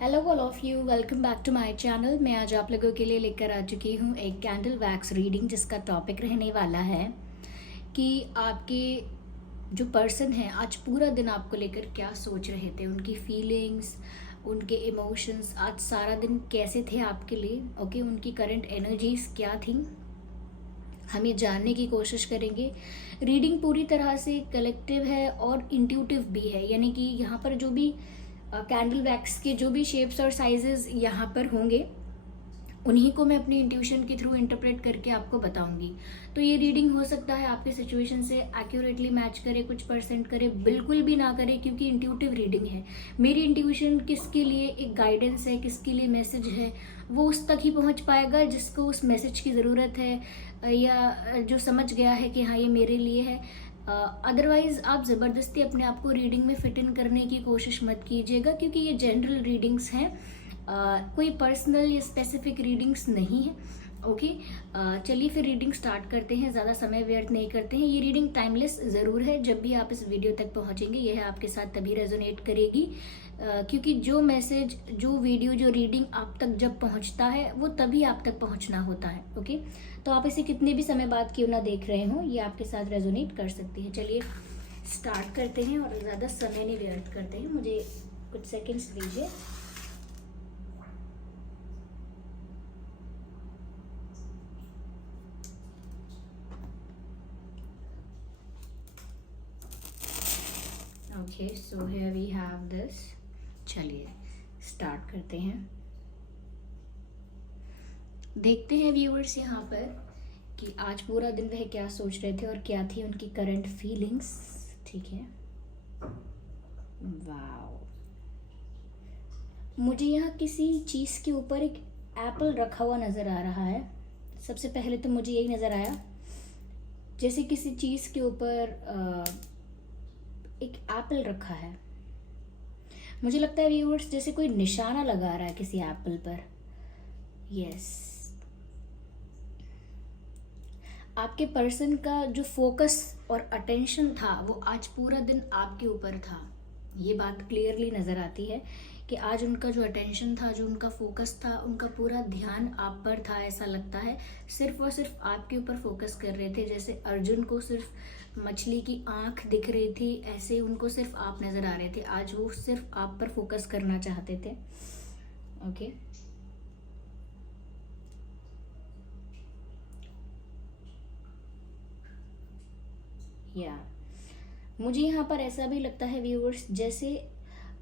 Hello all of you, welcome back to my channel. मैं आज आप लोगों के लिए लेकर आ चुकी हूँ एक कैंडल वैक्स रीडिंग, जिसका टॉपिक रहने वाला है कि आपके जो पर्सन हैं आज पूरा दिन आपको लेकर क्या सोच रहे थे, उनकी फीलिंग्स, उनके इमोशंस आज सारा दिन कैसे थे आपके लिए। ओके, उनकी करंट एनर्जीज क्या थी, हम ये जानने की कोशिश करेंगे। रीडिंग पूरी तरह से कलेक्टिव है और इंट्यूटिव भी है, यानी कि यहाँ पर जो भी कैंडल वैक्स के जो भी शेप्स और साइजेस यहाँ पर होंगे उन्हीं को मैं अपनी इंट्यूशन के थ्रू इंटरप्रेट करके आपको बताऊंगी। तो ये रीडिंग हो सकता है आपके सिचुएशन से एक्यूरेटली मैच करे, कुछ परसेंट करे, बिल्कुल भी ना करे, क्योंकि इंट्यूटिव रीडिंग है। मेरी इंट्यूशन किसके लिए एक गाइडेंस है, किसके लिए मैसेज है, वो उस तक ही पहुंच पाएगा जिसको उस मैसेज की ज़रूरत है, या जो समझ गया है कि हाँ ये मेरे लिए है। अदरवाइज आप ज़बरदस्ती अपने आप को रीडिंग में फिट इन करने की कोशिश मत कीजिएगा, क्योंकि ये जनरल रीडिंग्स हैं, कोई पर्सनल या स्पेसिफिक रीडिंग्स नहीं है। ओके, चलिए फिर रीडिंग स्टार्ट करते हैं, ज़्यादा समय व्यर्थ नहीं करते हैं। ये रीडिंग टाइमलेस ज़रूर है, जब भी आप इस वीडियो तक पहुंचेंगे यह आपके साथ तभी रेजोनेट करेगी, क्योंकि जो मैसेज, जो वीडियो, जो रीडिंग आप तक जब पहुंचता है वो तभी आप तक पहुंचना होता है। ओके, तो आप इसे कितने भी समय बाद क्यों ना देख रहे हो, ये आपके साथ रेजोनेट कर सकती है। चलिए स्टार्ट करते हैं और ज़्यादा समय नहीं व्यर्थ करते हैं, मुझे कुछ सेकेंड्स दीजिए। Okay, so here we have this. चलिए स्टार्ट करते हैं। देखते हैं व्यूअर्स यहाँ पर कि आज पूरा दिन वह क्या सोच रहे थे और क्या थी उनकी करंट फीलिंग्स। ठीक है, वाओ, मुझे यहाँ किसी चीज़ के ऊपर एक एप्पल रखा हुआ नज़र आ रहा है। सबसे पहले तो मुझे यही नज़र आया जैसे किसी चीज़ के ऊपर एक एप्पल रखा है। मुझे लगता है व्यूअर्स जैसे कोई निशाना लगा रहा है किसी एप्पल पर। यस, आपके पर्सन का जो फोकस और अटेंशन था वो आज पूरा दिन आपके ऊपर था। ये बात क्लियरली नज़र आती है कि आज उनका जो अटेंशन था, जो उनका फोकस था, उनका पूरा ध्यान आप पर था। ऐसा लगता है सिर्फ और सिर्फ आपके ऊपर फोकस कर रहे थे। जैसे अर्जुन को सिर्फ मछली की आंख दिख रही थी, ऐसे उनको सिर्फ आप नज़र आ रहे थे। आज वो सिर्फ आप पर फोकस करना चाहते थे। ओके, या मुझे यहाँ पर ऐसा भी लगता है व्यूअर्स जैसे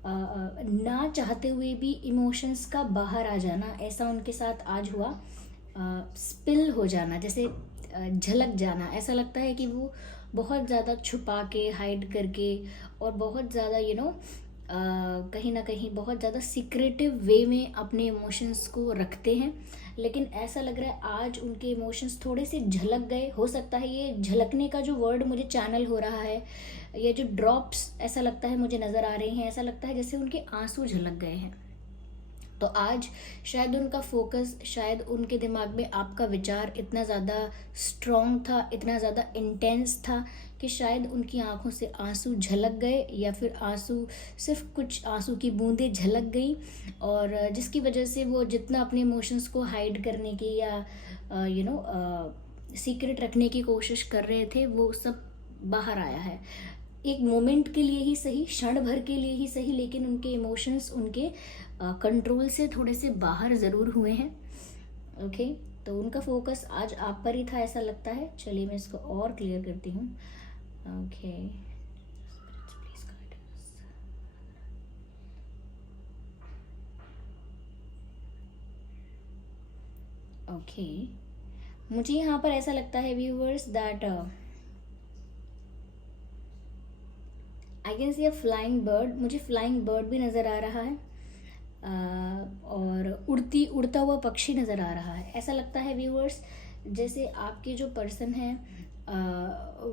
ना चाहते हुए भी इमोशंस का बाहर आ जाना, ऐसा उनके साथ आज हुआ। स्पिल हो जाना, जैसे झलक जाना। ऐसा लगता है कि वो बहुत ज़्यादा छुपा के, हाइड करके और बहुत ज़्यादा कहीं ना कहीं बहुत ज़्यादा सीक्रेटिव वे में अपने इमोशंस को रखते हैं। लेकिन ऐसा लग रहा है आज उनके इमोशंस थोड़े से झलक गए। हो सकता है ये झलकने का जो वर्ड मुझे चैनल हो रहा है, ये जो ड्रॉप्स ऐसा लगता है मुझे नज़र आ रहे हैं, ऐसा लगता है जैसे उनके आंसू झलक गए हैं। तो आज शायद उनका फोकस, शायद उनके दिमाग में आपका विचार इतना ज़्यादा स्ट्रॉन्ग था, इतना ज़्यादा इंटेंस था कि शायद उनकी आंखों से आंसू झलक गए, या फिर आंसू, सिर्फ कुछ आंसू की बूंदें झलक गई, और जिसकी वजह से वो जितना अपने इमोशंस को हाइड करने की या सीक्रेट रखने की कोशिश कर रहे थे, वो सब बाहर आया है। एक मोमेंट के लिए ही सही, क्षण भर के लिए ही सही, लेकिन उनके इमोशंस उनके कंट्रोल से थोड़े से बाहर ज़रूर हुए हैं। ओके, तो उनका फोकस आज आप पर ही था ऐसा लगता है। चलिए मैं इसको और क्लियर करती हूँ। ओके, ओके, मुझे यहाँ पर ऐसा लगता है viewers that I can see a flying bird. मुझे फ्लाइंग बर्ड भी नज़र आ रहा है, और उड़ता हुआ पक्षी नज़र आ रहा है। ऐसा लगता है व्यूअर्स जैसे आपके जो पर्सन हैं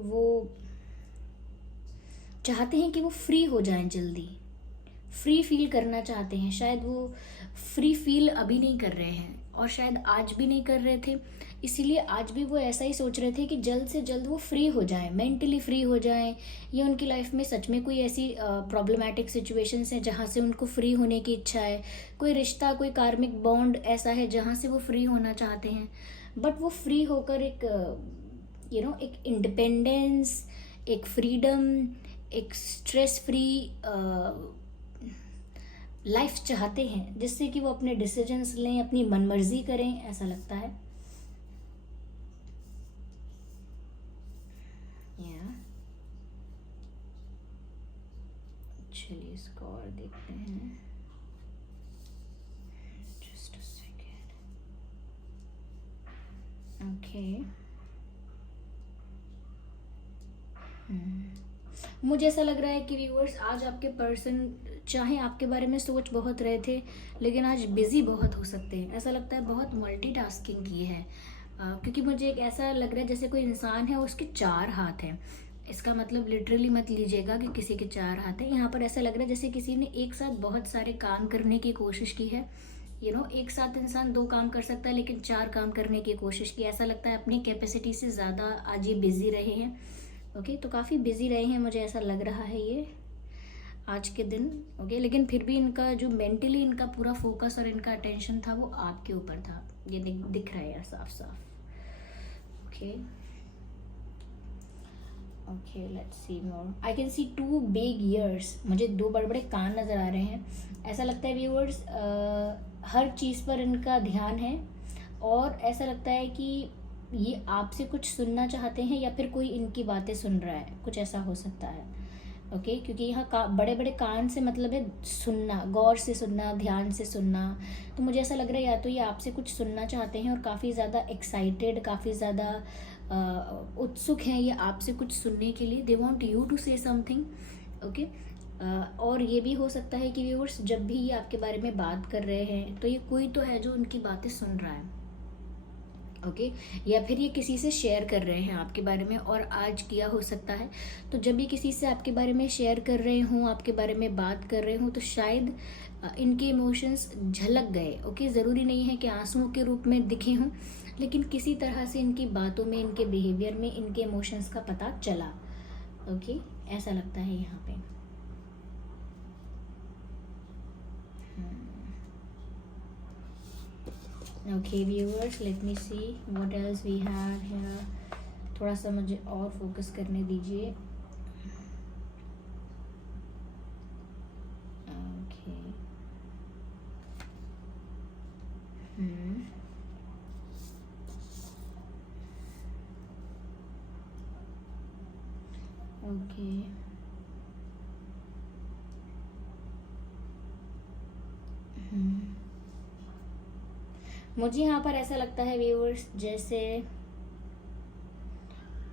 वो चाहते हैं कि वो फ्री हो जाएं, जल्दी फ्री फील करना चाहते हैं। शायद वो फ्री फील अभी नहीं कर रहे हैं, और शायद आज भी नहीं कर रहे थे। इसीलिए आज भी वो ऐसा ही सोच रहे थे कि जल्द से जल्द वो फ्री हो जाएं, मेंटली फ्री हो जाएं, या उनकी लाइफ में सच में कोई ऐसी प्रॉब्लमेटिक सिचुएशंस हैं जहाँ से उनको फ्री होने की इच्छा है, कोई रिश्ता, कोई कार्मिक बॉन्ड ऐसा है जहाँ से वो फ्री होना चाहते हैं। बट वो फ्री होकर एक एक इंडिपेंडेंस, एक फ्रीडम, एक स्ट्रेस फ्री लाइफ चाहते हैं, जिससे कि वो अपने डिसीजंस लें, अपनी मनमर्जी करें, ऐसा लगता है। चलिए इसको और देखते हैं। Just a second. ओके, मुझे ऐसा लग रहा है कि व्यूअर्स आज आपके पर्सन चाहे आपके बारे में सोच बहुत रहे थे, लेकिन आज बिजी बहुत हो सकते हैं। ऐसा लगता है बहुत मल्टीटास्किंग की है, क्योंकि मुझे एक ऐसा लग रहा है जैसे कोई इंसान है, उसके 4 हाथ हैं। इसका मतलब लिटरली मत लीजिएगा कि किसी के 4 हाथ हैं। यहाँ पर ऐसा लग रहा है जैसे किसी ने एक साथ बहुत सारे काम करने की कोशिश की है। एक साथ इंसान 2 काम कर सकता है, लेकिन 4 काम करने की कोशिश की। ऐसा लगता है अपनी कैपेसिटी से ज़्यादा आज ये बिजी रहे हैं। ओके, तो काफ़ी बिजी रहे हैं, मुझे ऐसा लग रहा है ये आज के दिन। ओके, लेकिन फिर भी इनका जो मेंटली इनका पूरा फोकस और इनका अटेंशन था वो आपके ऊपर था। ये दिख रहा है यार साफ साफ। Okay okay, let's see more. I can see 2 big years. मुझे 2 बड़े बड़े कान नज़र आ रहे हैं। ऐसा लगता है व्यूअर्स हर चीज़ पर इनका ध्यान है, और ऐसा लगता है कि ये आपसे कुछ सुनना चाहते हैं, या फिर कोई इनकी बातें सुन रहा है, कुछ ऐसा हो सकता है। ओके, क्योंकि यहाँ बड़े बड़े कान से मतलब है सुनना, गौर से सुनना, ध्यान से सुनना। तो मुझे ऐसा लग रहा है या तो ये आपसे कुछ सुनना चाहते हैं और काफ़ी ज़्यादा एक्साइटेड, काफ़ी ज़्यादा उत्सुक हैं ये आपसे कुछ सुनने के लिए। They want you to say something. Okay, और ये भी हो सकता है कि व्यूअर्स जब भी ये आपके बारे में बात कर रहे हैं तो ये कोई तो है जो उनकी बातें सुन रहा है। ओके, या फिर ये किसी से शेयर कर रहे हैं आपके बारे में, और आज किया हो सकता है। तो जब ये किसी से आपके बारे में शेयर कर रहे हों, आपके बारे में बात कर रहे हों, तो शायद इनके इमोशंस झलक गए। ओके, ज़रूरी नहीं है कि आंसुओं के रूप में दिखे हों, लेकिन किसी तरह से इनकी बातों में, इनके बिहेवियर में इनके इमोशंस का पता चला। ओके, ऐसा लगता है यहाँ पे। Okay viewers, let me see what else we have here. थोड़ा सा मुझे और फोकस करने दीजिए। ओके, ओके, मुझे यहाँ पर ऐसा लगता है व्यूअर्स जैसे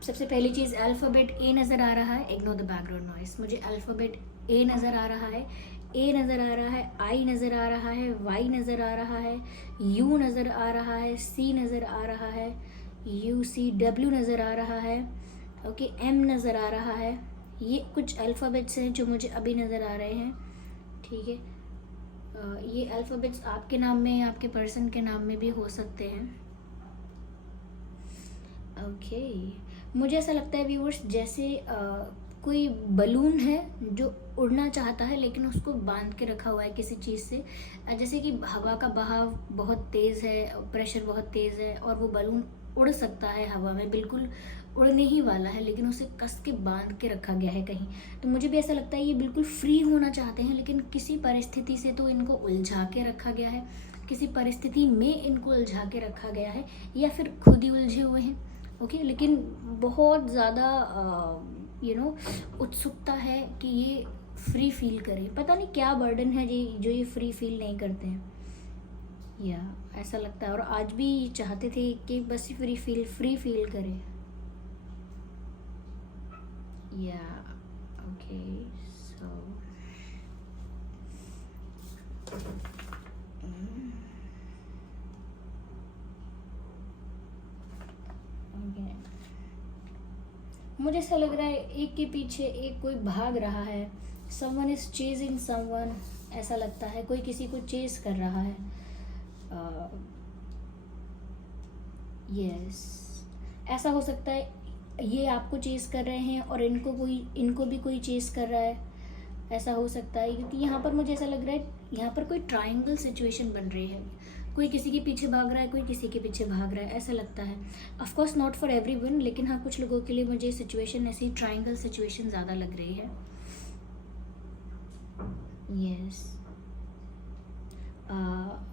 सबसे पहली चीज़ अल्फ़ाबेट ए नज़र आ रहा है। Ignore the background noise. मुझे अल्फ़ाबेट ए नज़र आ रहा है, ए नज़र आ रहा है, आई नज़र आ रहा है, वाई नज़र आ रहा है, यू नज़र आ रहा है, सी नज़र आ रहा है, यू सी डब्ल्यू नज़र आ रहा है, ओके, एम नज़र आ रहा है। ये कुछ अल्फ़ाबेट्स हैं जो मुझे अभी नज़र आ रहे हैं। ठीक है, ये अल्फ़ाबेट्स आपके नाम में या आपके पर्सन के नाम में भी हो सकते हैं। ओके, मुझे ऐसा लगता है व्यूअर्स जैसे कोई बलून है जो उड़ना चाहता है, लेकिन उसको बांध के रखा हुआ है किसी चीज़ से। जैसे कि हवा का बहाव बहुत तेज़ है, प्रेशर बहुत तेज़ है, और वो बलून उड़ सकता है हवा में, बिल्कुल उड़ने ही वाला है, लेकिन उसे कस के बांध के रखा गया है कहीं। तो मुझे भी ऐसा लगता है ये बिल्कुल फ्री होना चाहते हैं, लेकिन किसी परिस्थिति से तो इनको उलझा के रखा गया है, किसी परिस्थिति में इनको उलझा के रखा गया है, या फिर खुद ही उलझे हुए हैं। ओके, लेकिन बहुत ज़्यादा उत्सुकता है कि ये फ्री फील करें। पता नहीं क्या बर्डन है जी जो ये फ्री फील नहीं करते हैं, या ऐसा लगता है। और आज भी चाहते थे कि बस फ्री फील करें। या ओके, सो मुझे ऐसा लग रहा है एक के पीछे एक कोई भाग रहा है। समवन इज चेजिंग समवन, ऐसा लगता है कोई किसी को चेज कर रहा है। यस, ऐसा हो सकता है ये आपको चेस कर रहे हैं और इनको भी कोई चेस कर रहा है, ऐसा हो सकता है। क्योंकि यहाँ पर मुझे ऐसा लग रहा है यहाँ पर कोई ट्रायंगल सिचुएशन बन रही है, कोई किसी के पीछे भाग रहा है, कोई किसी के पीछे भाग रहा है, ऐसा लगता है। Of course not for everyone, लेकिन हाँ कुछ लोगों के लिए मुझे सिचुएशन ऐसी ट्रायंगल सिचुएशन ज़्यादा लग रही है। यस,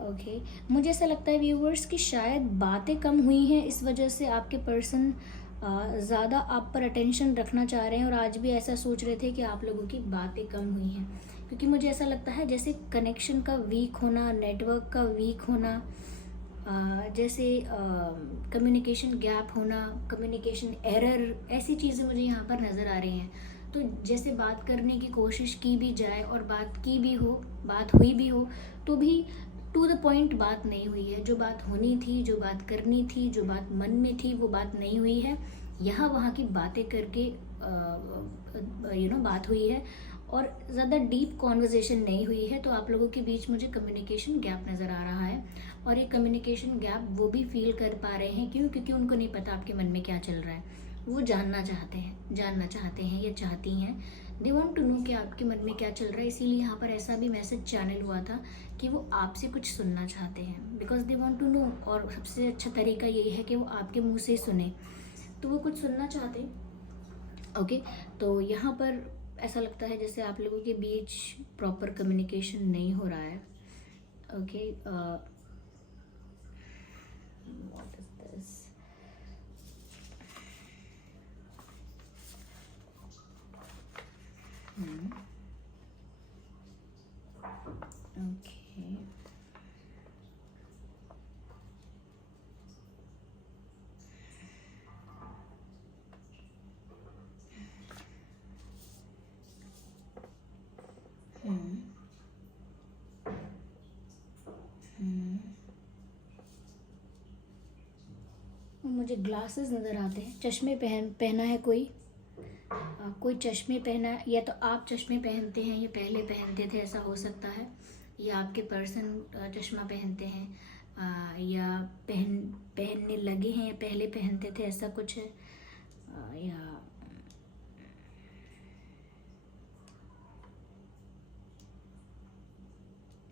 ओके, मुझे ऐसा लगता है व्यूवर्स कि शायद बातें कम हुई हैं, इस वजह से आपके पर्सन ज़्यादा आप पर अटेंशन रखना चाह रहे हैं और आज भी ऐसा सोच रहे थे कि आप लोगों की बातें कम हुई हैं। क्योंकि मुझे ऐसा लगता है जैसे कनेक्शन का वीक होना, नेटवर्क का वीक होना, जैसे कम्युनिकेशन गैप होना, कम्युनिकेशन एरर, ऐसी चीज़ें मुझे यहाँ पर नज़र आ रही हैं। तो जैसे बात करने की कोशिश की भी जाए और बात की भी हो, बात हुई भी हो, तो भी टू द पॉइंट बात नहीं हुई है। जो बात होनी थी, जो बात करनी थी, जो बात मन में थी, वो बात नहीं हुई है। यहाँ वहाँ की बातें करके बात हुई है और ज़्यादा डीप कॉन्वर्जेसन नहीं हुई है। तो आप लोगों के बीच मुझे कम्युनिकेशन गैप नज़र आ रहा है और ये कम्युनिकेशन गैप वो भी फील कर पा रहे हैं। क्यों? क्योंकि उनको नहीं पता आपके मन में क्या चल रहा है। वो जानना चाहते हैं या चाहती हैं, दे वॉन्ट टू नो कि आपके मन में क्या चल रहा है। इसीलिए यहाँ पर ऐसा भी मैसेज चैनल हुआ था कि वो आपसे कुछ सुनना चाहते हैं, because they want to know. और सबसे अच्छा तरीका यही है कि वो आपके मुंह से सुने, तो वो कुछ सुनना चाहते हैं। ओके, तो यहाँ पर ऐसा लगता है जैसे आप लोगों के बीच प्रॉपर कम्युनिकेशन नहीं हो रहा है। Okay, what is this? Okay, मुझे ग्लासेस नज़र आते हैं। चश्मे पहना है कोई चश्मे पहना, या तो आप चश्मे पहनते हैं या पहले पहनते थे, ऐसा हो सकता है। या आपके पर्सन चश्मा पहनते हैं, या पहनने लगे हैं या पहले पहनते थे, ऐसा कुछ है। या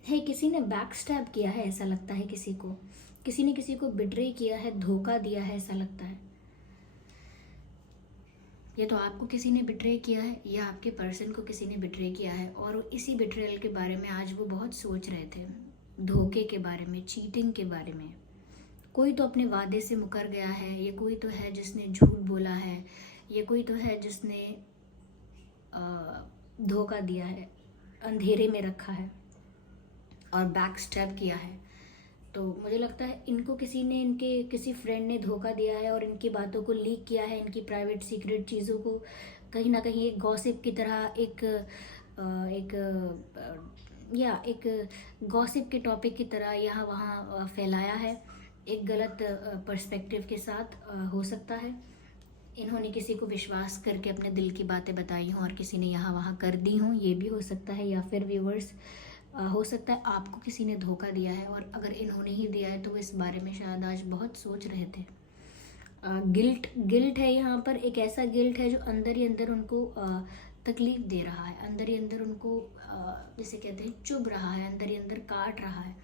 है किसी ने बैक स्टैब किया है, ऐसा लगता है। किसी ने किसी को बिट्रे किया है, धोखा दिया है, ऐसा लगता है। या तो आपको किसी ने बिट्रे किया है या आपके पर्सन को किसी ने बिट्रे किया है और इसी बिट्रेयल के बारे में आज वो बहुत सोच रहे थे, धोखे के बारे में, चीटिंग के बारे में। कोई तो अपने वादे से मुकर गया है, या कोई तो है जिसने झूठ बोला है, या कोई तो है जिसने धोखा दिया है, अंधेरे में रखा है और बैक स्टैब किया है। तो मुझे लगता है इनको इनके किसी फ्रेंड ने धोखा दिया है और इनकी बातों को लीक किया है, इनकी प्राइवेट सीक्रेट चीज़ों को कहीं ना कहीं एक गॉसिप की तरह, एक गॉसिप के टॉपिक की तरह यहाँ वहाँ फैलाया है, एक गलत पर्सपेक्टिव के साथ। हो सकता है इन्होंने किसी को विश्वास करके अपने दिल की बातें बताई हों और किसी ने यहाँ वहाँ कर दी हों, ये भी हो सकता है। या फिर व्यूवर्स, हो सकता है आपको किसी ने धोखा दिया है और अगर इन्होंने ही दिया है तो वो इस बारे में शायद आज बहुत सोच रहे थे। गिल्ट है यहाँ पर, एक ऐसा गिल्ट है जो अंदर ही अंदर उनको तकलीफ दे रहा है, अंदर ही अंदर उनको जैसे कहते हैं चुभ रहा है, अंदर ही अंदर काट रहा है।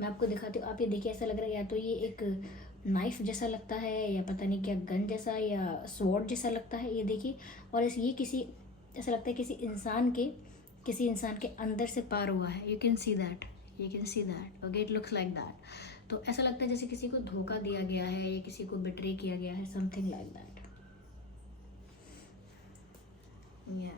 मैं आपको दिखाती हूँ, आप ये देखिए, ऐसा लग रहा है या तो ये एक नाइफ जैसा लगता है, या पता नहीं क्या गन जैसा या स्वॉर्ड जैसा लगता है, ये देखिए। और ये किसी, ऐसा लगता है किसी इंसान के अंदर से पार हुआ है। You can see that, okay, it looks like that. तो ऐसा लगता है जैसे किसी को धोखा दिया गया है या किसी को बिट्रे किया गया है, समथिंग लाइक दैट। या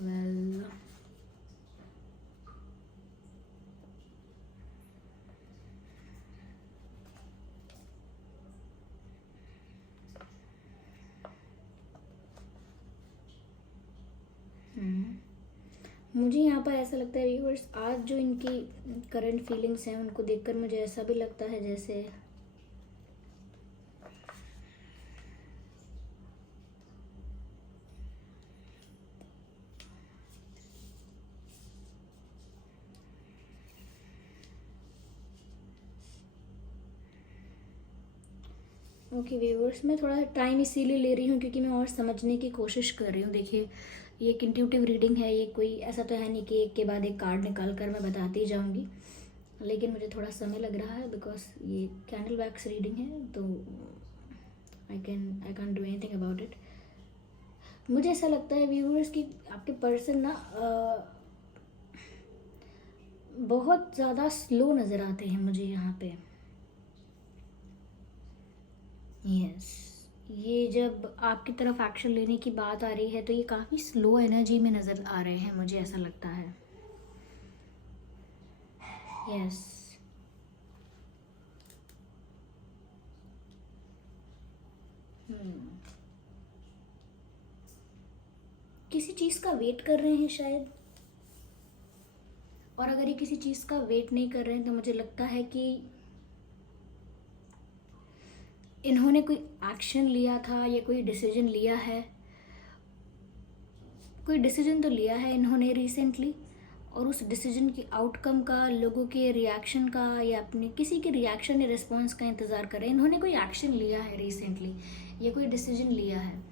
वेल, मुझे यहाँ पर ऐसा लगता है व्यूअर्स, आज जो इनकी करंट फीलिंग्स हैं उनको देखकर मुझे ऐसा भी लगता है जैसे ओके व्यूअर्स, मैं थोड़ा टाइम इसीलिए ले रही हूँ क्योंकि मैं और समझने की कोशिश कर रही हूँ। देखिए, ये एक इंट्यूटिव रीडिंग है, ये कोई ऐसा तो है नहीं कि एक के बाद एक कार्ड निकाल कर मैं बताती जाऊँगी, लेकिन मुझे थोड़ा समय लग रहा है बिकॉज ये कैंडल वैक्स रीडिंग है, तो I can do anything about it. मुझे ऐसा लगता है व्यूअर्स कि आपके पर्सन ना बहुत ज़्यादा स्लो नज़र आते हैं मुझे यहाँ पे। यस, ये जब आपकी तरफ एक्शन लेने की बात आ रही है तो ये काफ़ी स्लो एनर्जी में नज़र आ रहे हैं, मुझे ऐसा लगता है। यस, किसी चीज़ का वेट कर रहे हैं शायद, और अगर ये किसी चीज़ का वेट नहीं कर रहे हैं तो मुझे लगता है कि इन्होंने कोई एक्शन लिया था या कोई डिसीजन लिया है। कोई डिसीजन तो लिया है इन्होंने रिसेंटली, और उस डिसीजन की आउटकम का, लोगों के रिएक्शन का या अपने किसी के रिएक्शन या रिस्पॉन्स का इंतज़ार कर रहे हैं। इन्होंने कोई एक्शन लिया है रिसेंटली, ये कोई डिसीजन लिया है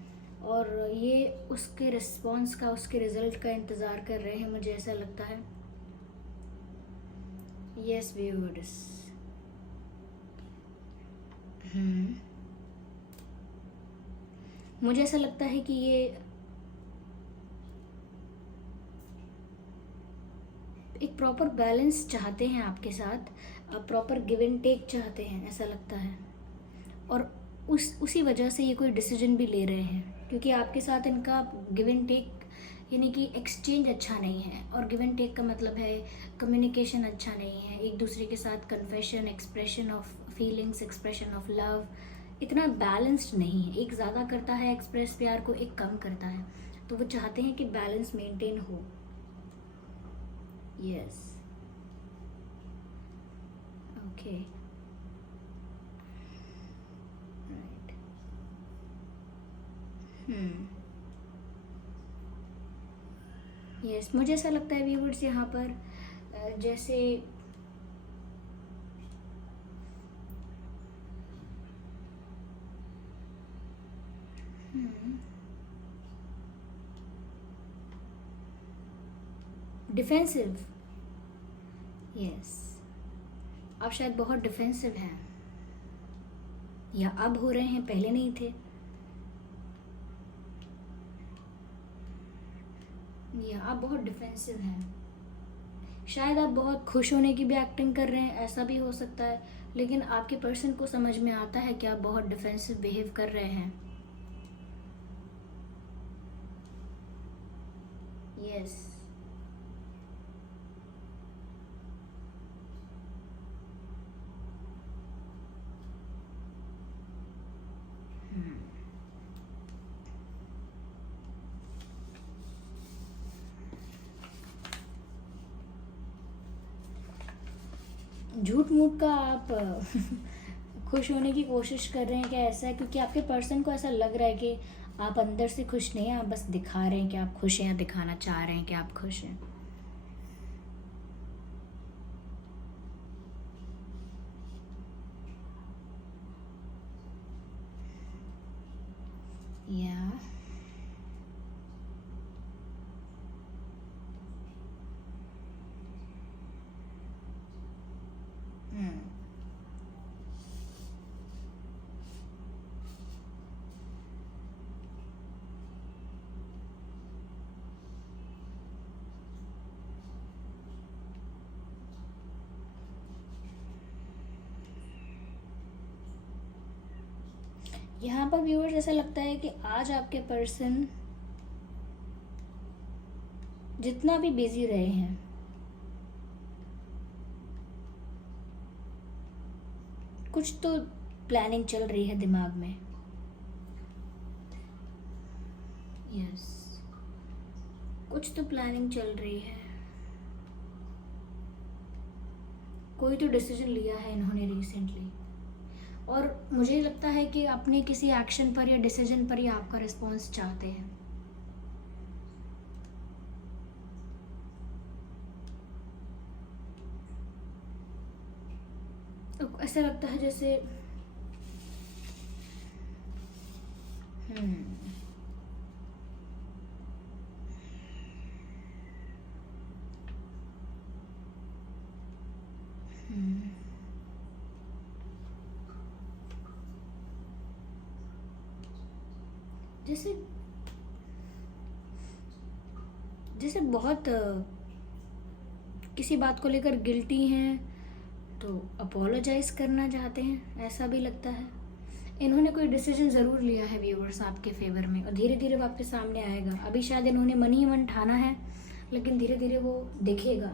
और ये उसके रिस्पॉन्स का, उसके रिजल्ट का इंतज़ार कर रहे हैं, मुझे ऐसा लगता है। यस व्यूअर्स, मुझे ऐसा लगता है कि ये एक प्रॉपर बैलेंस चाहते हैं आपके साथ, प्रॉपर गिव एंड टेक चाहते हैं, ऐसा लगता है। और उसी वजह से ये कोई डिसीजन भी ले रहे हैं, क्योंकि आपके साथ इनका गिव एंड टेक यानी कि एक्सचेंज अच्छा नहीं है। और गिव एंड टेक का मतलब है कम्युनिकेशन अच्छा नहीं है, एक दूसरे के साथ confession, expression of feelings, expression of love इतना बैलेंस्ड नहीं है। एक ज़्यादा करता है एक्सप्रेस प्यार को, एक कम करता है, तो वो चाहते हैं कि बैलेंस मेंटेन हो। Yes, okay, right. यस, मुझे ऐसा लगता है व्यूवर्स यहाँ पर जैसे डिफेंसिव। यस, आप शायद बहुत डिफेंसिव हैं, या अब हो रहे हैं, पहले नहीं थे, या आप बहुत डिफेंसिव हैं। शायद आप बहुत खुश होने की भी एक्टिंग कर रहे हैं, ऐसा भी हो सकता है, लेकिन आपके पर्सन को समझ में आता है कि आप बहुत डिफेंसिव बिहेव कर रहे हैं। यस, झूठ मूठ का आप खुश होने की कोशिश कर रहे हैं क्या? ऐसा है क्योंकि आपके पर्सन को ऐसा लग रहा है कि आप अंदर से खुश नहीं हैं, आप बस दिखा रहे हैं कि आप खुश हैं या दिखाना चाह रहे हैं कि आप खुश हैं। या यहाँ पर व्यूअर्स ऐसा लगता है कि आज आपके पर्सन जितना भी बिजी रहे हैं, कुछ तो प्लानिंग चल रही है दिमाग में। यस, कुछ तो प्लानिंग चल रही है, कोई तो डिसीजन लिया है इन्होंने रिसेंटली, और मुझे लगता है कि अपने किसी एक्शन पर या डिसीजन पर ही आपका रिस्पॉन्स चाहते हैं। तो ऐसा लगता है जैसे जैसे जैसे बहुत किसी बात को लेकर गिल्टी हैं, तो अपोलोजाइज करना चाहते हैं, ऐसा भी लगता है। इन्होंने कोई डिसीजन ज़रूर लिया है व्यूवर्स आपके फेवर में, और धीरे धीरे वो आपके सामने आएगा। अभी शायद इन्होंने मन ही मन ठाना है, लेकिन धीरे धीरे वो दिखेगा।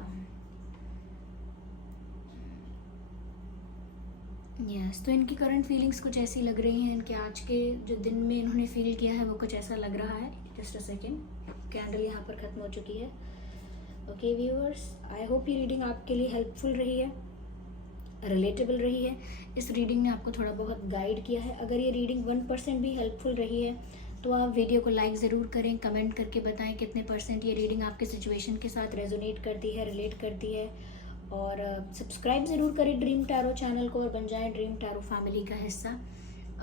यस, तो इनकी करंट फीलिंग्स कुछ ऐसी लग रही हैं। इनके आज के जो दिन में इन्होंने फील किया है वो कुछ ऐसा लग रहा है। जस्ट अ सेकेंड, कैंडल यहाँ पर ख़त्म हो चुकी है। ओके व्यूअर्स, आई होप ये रीडिंग आपके लिए हेल्पफुल रही है, रिलेटेबल रही है। इस रीडिंग ने आपको थोड़ा बहुत गाइड किया है। अगर ये रीडिंग 1% भी हेल्पफुल रही है तो आप वीडियो को लाइक ज़रूर करें, कमेंट करके बताएं कितने % ये रीडिंग आपके सिचुएशन के साथ रेजोनेट करती है, रिलेट करती है। और सब्सक्राइब ज़रूर करें ड्रीम टैरो चैनल को और बन जाएं ड्रीम टैरो फैमिली का हिस्सा।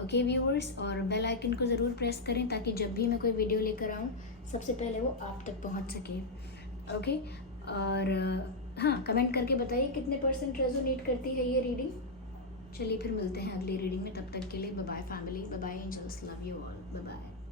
ओके व्यूअर्स, और बेल आइकन को ज़रूर प्रेस करें ताकि जब भी मैं कोई वीडियो लेकर आऊँ सबसे पहले वो आप तक पहुँच सके। ओके, और हाँ, कमेंट करके बताइए कितने % रेजोनेट करती है ये रीडिंग। चलिए फिर मिलते हैं अगली रीडिंग में, तब तक के लिए bye bye family, bye bye angels, love you all, bye bye.